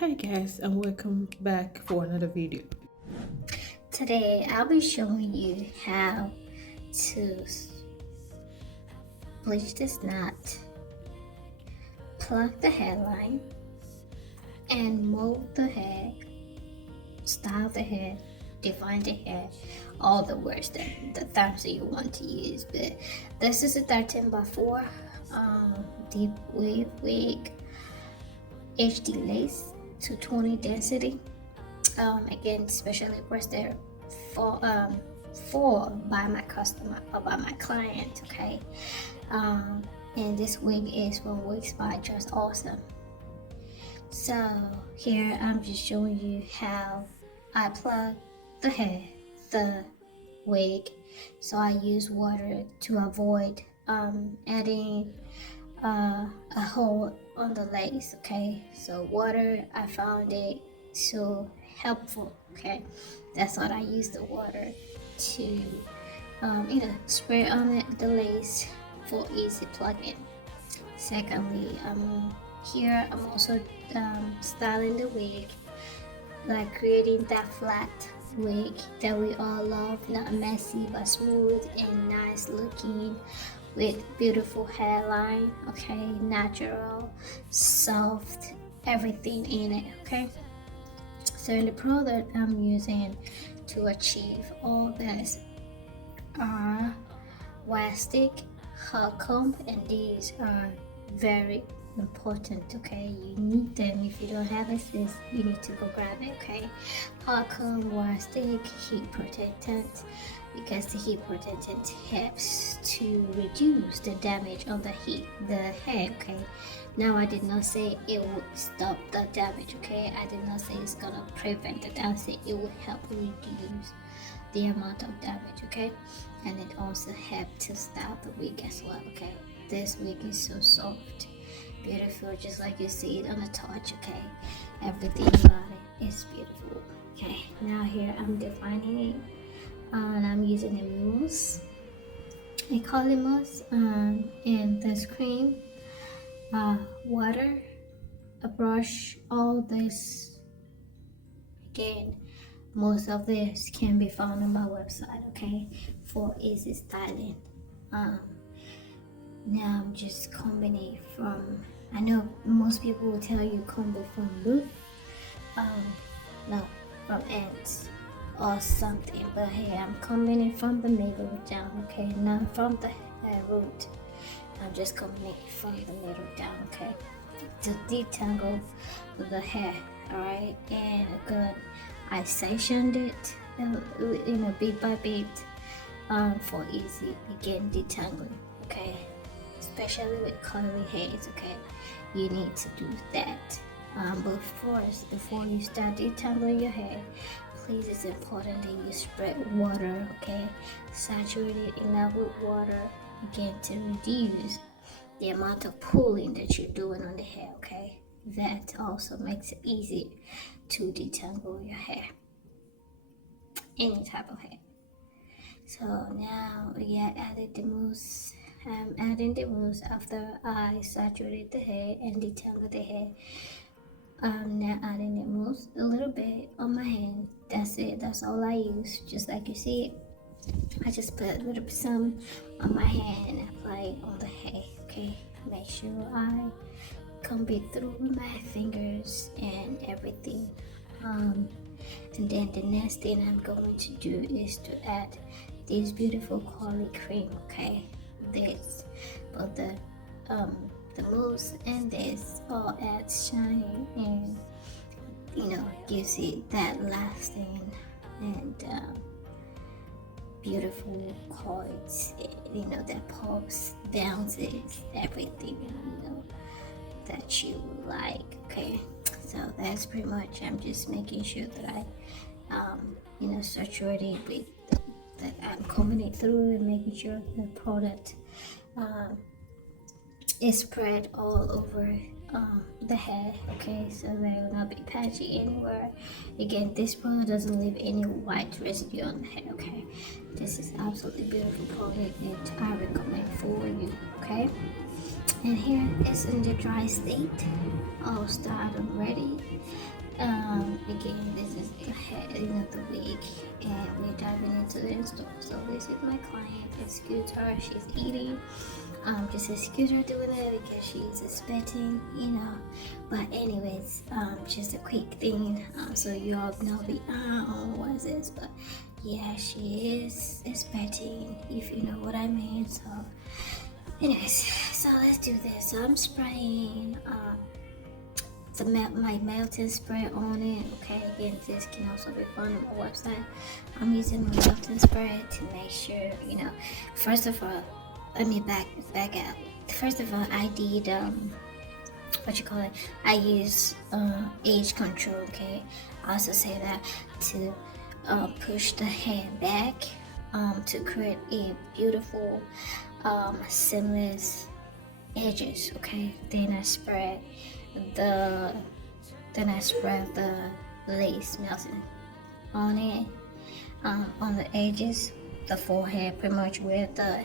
Hi guys, and welcome back for another video. Today I'll be showing you how to bleach this knot, plug the hairline, and mold the hair, style the hair, define the hair, all the words that the terms that you want to use. But this is a 13 by 4 deep wave wig, HD lace, 220 density. Again, specially requested for by my customer or by my client. Okay, and this wig is from Wigs by Just Awesome. So here I'm just showing you how I plug the hair, the wig. So I use water to avoid adding a hole on the lace. Okay, so water, I found it so helpful. Okay, that's what I use the water to spray on the lace for easy plugging. Secondly, here I'm also styling the wig, like creating that flat wig that we all love, not messy but smooth and nice looking, with beautiful hairline. Okay, natural, soft, everything in it. Okay, so the product I'm using to achieve all this are wire stick, hot comb, and these are very important. Okay, you need them. If you don't have this, you need to go grab it. Okay, hot comb, wire stick, heat protectant, because the heat protectant helps to reduce the damage on the hair. Okay, now I did not say it would stop the damage. Okay, I did not say it's gonna prevent it. I said it will help reduce the amount of damage. Okay, and it also helps to style the wig as well. Okay, this wig is so soft, beautiful, just like you see it on the touch. Okay, everything about it is beautiful. Okay, now here I'm defining it, and I'm using a mousse, a curly mousse, and this cream, water, a brush. All this, again, most of this can be found on my website. Okay, for easy styling. um Now I'm just combing it from, I know most people will tell you comb it from root, no, from ends or something, but hey, I'm combing it from the middle down. Okay, not from the root. I'm just combing it from the middle down. Okay, to detangle the hair. All right, and good. I sectioned it, bit by bit, for easy again detangling. Okay, especially with curly hairs. Okay, you need to do that. But first, before you start detangling your hair, please, it's important that you spread water. Okay, saturate it enough with water, again, to reduce the amount of pulling that you're doing on the hair. Okay, that also makes it easy to detangle your hair, any type of hair. So now we added the mousse. I'm adding the mousse after I saturated the hair and detangled the hair. I'm now adding the mousse a little bit on my hand. That's it. That's all I use. Just like you see it, I just put a little bit some on my hand and apply it on the hair. Okay, make sure I comb it through with my fingers and everything. And then the next thing I'm going to do is to add this beautiful curly cream. Okay, this, but the mousse and this all adds shine and gives it that lasting and beautiful chords. That pops, bounces, everything that you like. Okay, so that's pretty much. I'm just making sure that I saturate it with that I'm combing it through and making sure the product is spread all over the hair, okay, so they will not be patchy anywhere. Again, this product doesn't leave any white residue on the hair, okay. This is absolutely beautiful product that I recommend for you, okay. And here is in the dry state, all started ready. Again, this is the hair, the wig, and we're diving into the install. So this is my client. Excuse her, she's eating. Just excuse her doing it because she's expecting, But anyways, just a quick thing, so you all know what is this? But yeah, she is expecting, if you know what I mean. So, anyways, so let's do this. So I'm spraying my melting spray on it. Okay, again, this can also be found on my website. I'm using my melting spray to make sure, first of all, let me back up. First of all, I did I use age control. Okay, I also say that to push the hair back to create a beautiful seamless edges. Okay, then I spread the lace melting on it, on the edges, the forehead, pretty much where the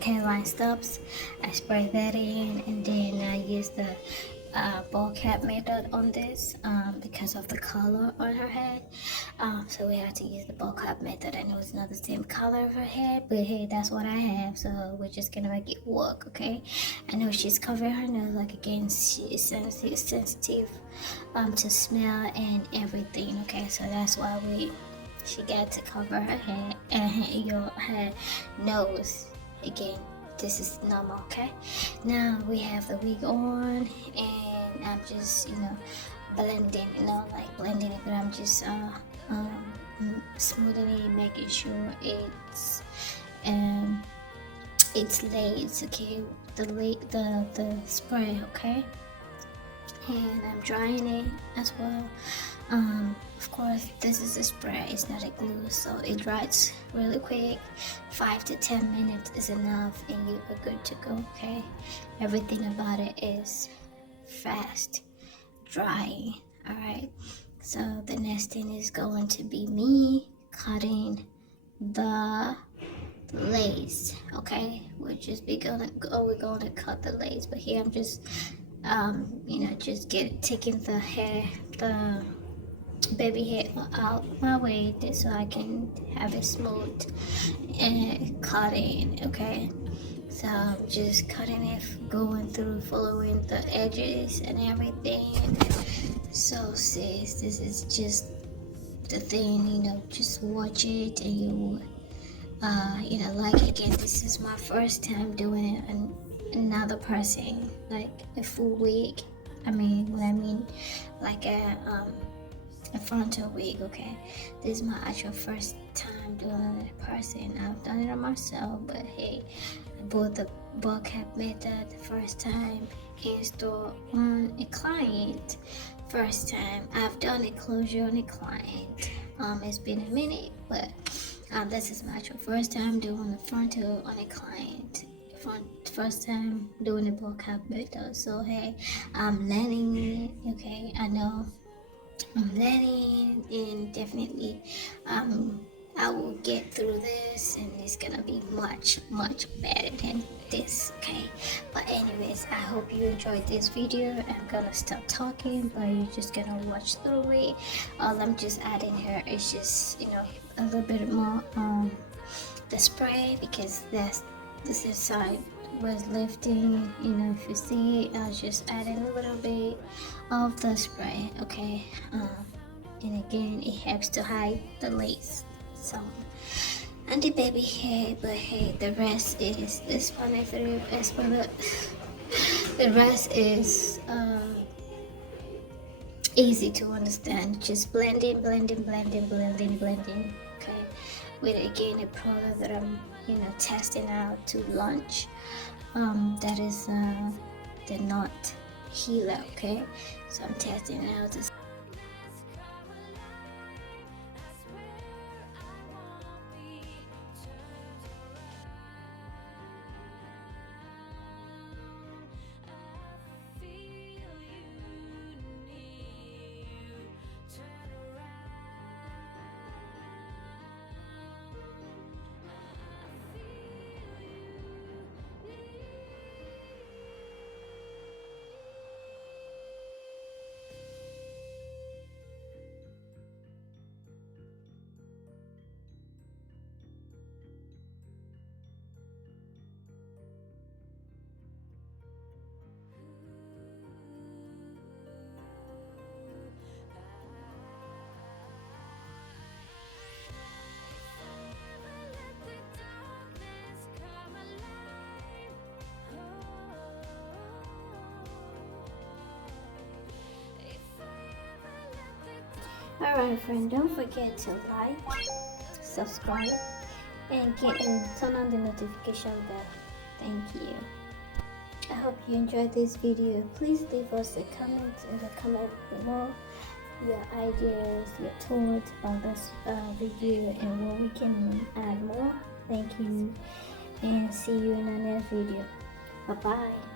hairline stops. I spray that in, and then I use the ball cap method on this because of the color on her head. So we had to use the ball cap method. I know it's not the same color of her head, but hey, that's what I have, so we're just gonna make it work, okay? I know she's covering her nose, like again, she is sensitive to smell and everything, okay? So that's why she got to cover her head and her nose. Again, this is normal, okay? Now we have the wig on, and I'm just, blending, blending it, but I'm just smoothing it, making sure it's laid, okay? The spray, okay? And I'm drying it as well. Of course, this is a spray, it's not a glue, so it dries really quick. 5 to 10 minutes is enough and you are good to go, okay? Everything about it is fast drying, alright? So the next thing is going to be me cutting the lace, okay? We're going to cut the lace, but here I'm just taking the baby hair out my way so I can have it smooth and cutting, okay? So I'm just cutting it, going through, following the edges and everything. So sis, this is just the thing, just watch it and you like, again, this is my first time doing it and another person, like a full wig. Like a frontal wig, okay? This is my actual first time doing it in person. I've done it on myself, but hey, I bought the ball cap method the first time in store on a client. First time I've done a closure on a client. It's been a minute, but this is my actual first time doing the frontal on a client. First time doing the ball cap method. So hey, I'm learning it, okay? I know I'm learning, and definitely I will get through this, and it's gonna be much better than this, okay? But anyways, I hope you enjoyed this video. I'm gonna stop talking, but you're just gonna watch through it. All I'm just adding here is just a little bit more the spray, because this side was lifting. If you see, I was just adding a little bit of the spray, okay? And again, it helps to hide the lace. So, and the baby hair, but hey, the rest is this one. The rest is easy to understand. Just blending, okay? With again a product that I'm testing out to launch. That is the knot healer, okay? So I'm testing it out to Alright friend, don't forget to like, subscribe, and turn on the notification bell. Thank you. I hope you enjoyed this video. Please leave us a comment in the comment below, your ideas, your thoughts on this video and what we can add more. Thank you and see you in another video. Bye bye.